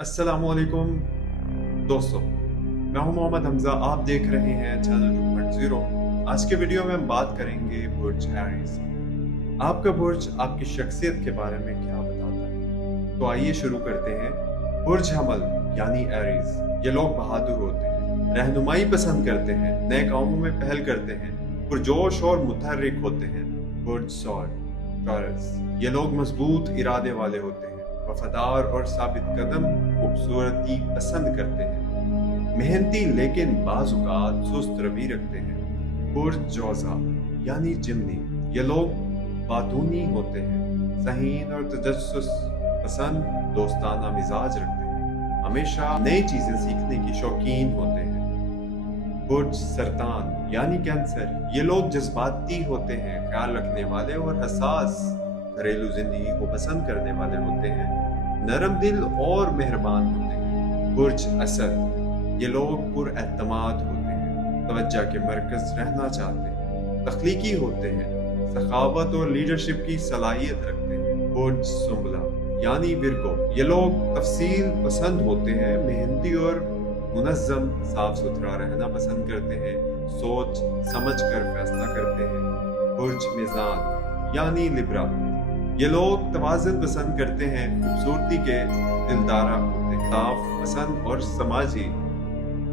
अस्सलामुअलैकुम दोस्तों, मैं हूं मोहम्मद हमजा। आप देख रहे हैं चैनल 2.0। आज के वीडियो में हम बात करेंगे बुर्ज एरीज की। आपका बुर्ज आपकी शख्सियत के बारे में क्या बताता है? तो आइए शुरू करते हैं। बुर्ज हमल यानी एरीज, ये लोग बहादुर होते हैं, रहनुमाई पसंद करते हैं, नए कामों में पहल करते हैं, पुरजोश और मुतहर्रिक होते हैं। बुर्ज टॉरस, ये लोग मजबूत इरादे वाले होते हैं, वफादार और साबित कदम, खूबसूरती पसंद करते हैं, मेहनती लेकिन बाजुकात सुस्त रवि रखते हैं। बुर्ज जोजा यानी जिमनी, ये लोग बातूनी होते हैं, ज़हीन और तजस्सुस पसंद, दोस्ताना मिजाज रखते हैं, हमेशा नई चीजें सीखने की शौकीन होते हैं। बुर्ज सरतान यानी कैंसर, ये लोग जज्बाती होते हैं, ख्याल रखने वाले और हसास, घरेलू जिंदगी को पसंद करने वाले होते हैं, नरम दिल और मेहरबान होते हैं। बुर्ज असद, ये लोग पुरएतमाद होते हैं, तवज्जो के मरकज रहना चाहते हैं, तख्लीकी होते हैं, सखावत और लीडरशिप की सलाहियत रखते हैं। बुर्ज सुंबला यानी विरगो, ये लोग तफसील पसंद होते हैं, मेहनती और मुनज़्ज़म, साफ सुथरा रहना पसंद करते हैं, सोच समझ कर फैसला करते हैं। बुर्ज मीज़ान यानी लिब्रा, ये लोग तवाज़ुन पसंद करते हैं, खूबसूरती के दिलदारा होते हैं, साफ पसंद और समाजी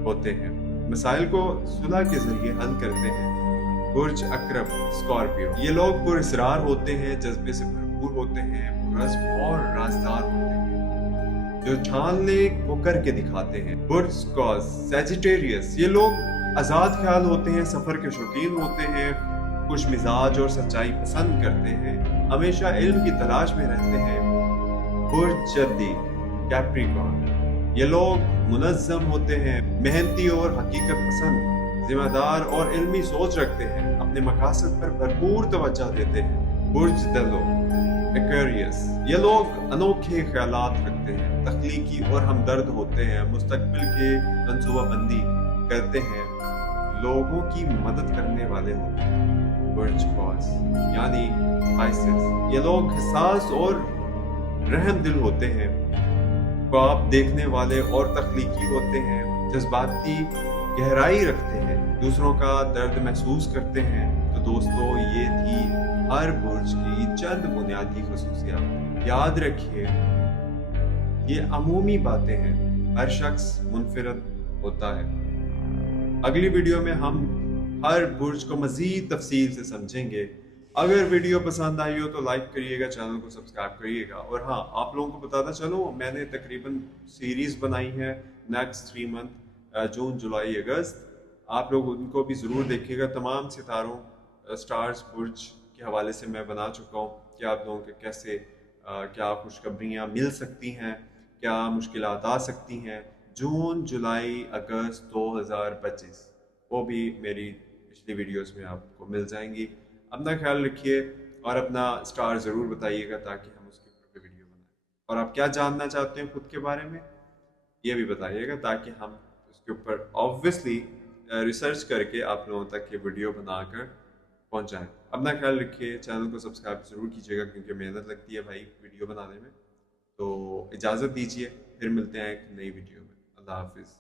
होते हैं, मसाइल को सुलह के जरिए हल करते हैं। बुर्ज अकरब स्कॉर्पियो, ये लोग पुरस्रार होते हैं, जज्बे से भरपूर होते हैं, पुरज़्म और राजदार होते हैं, जो ठान ले वो करके दिखाते हैं। बुर्ज स्कॉर्स सैजिटेरियस, ये लोग आज़ाद ख्याल होते हैं, सफ़र के शौकीन होते हैं, खुश मिजाज और सच्चाई पसंद करते हैं, हमेशा इल्म की तलाश में रहते हैं। बुर्ज जद्दी कैप्रिकॉर्न, ये लोग मुनज़्ज़म होते हैं, मेहनती और हकीकत पसंद, जिम्मेदार और इल्मी सोच रखते हैं, अपने मकासद पर भरपूर तवज्जो देते हैं। बुर्ज दलो एक्वेरियस, ये लोग अनोखे ख्यालात रखते हैं, तख्लीकी और हमदर्द होते हैं, मुस्तकबिल की मंसूबाबंदी करते हैं, लोगों की मदद करने वाले होते हैं। बुर्ज क्रॉस यानी पाइसेस, ये लोग हसास और रहम दिल होते हैं, ख्वाब देखने वाले और तख्लीकी होते हैं, जज्बाती गहराई रखते हैं, दूसरों का दर्द महसूस करते हैं। तो दोस्तों, ये थी हर बुर्ज की चंद बुनियादी खसूसियात। याद रखिए, ये अमूमी बातें हैं, हर शख्स मुनफरद होता है। अगली वीडियो में हम हर बुर्ज को मजीद तफसील से समझेंगे। अगर वीडियो पसंद आई हो तो लाइक करिएगा, चैनल को सब्सक्राइब करिएगा। और हाँ, आप लोगों को बताता चलो, मैंने तकरीबन सीरीज बनाई है नेक्स्ट 3 मंथ, जून जुलाई अगस्त। आप लोग उनको भी ज़रूर देखिएगा। तमाम सितारों स्टार्स बुर्ज के हवाले से मैं बना चुका हूँ कि आप लोगों के कैसे क्या खुशखबरियाँ मिल सकती हैं, क्या मुश्किलात आ सकती हैं जून जुलाई अगस्त 2025। वो भी मेरी पिछली वीडियोस में आपको मिल जाएंगी। अपना ख्याल रखिए और अपना स्टार ज़रूर बताइएगा ताकि हम उसके ऊपर वीडियो बनाएं। और आप क्या जानना चाहते हैं खुद के बारे में, ये भी बताइएगा ताकि हम उसके ऊपर ऑब्वियसली रिसर्च करके आप लोगों तक ये वीडियो बनाकर पहुंचाएं। अपना ख्याल रखिए, चैनल को सब्सक्राइब ज़रूर कीजिएगा क्योंकि मेहनत लगती है भाई वीडियो बनाने में। तो इजाज़त दीजिए, फिर मिलते हैं एक नई वीडियो में। अल्लाह हाफिज़।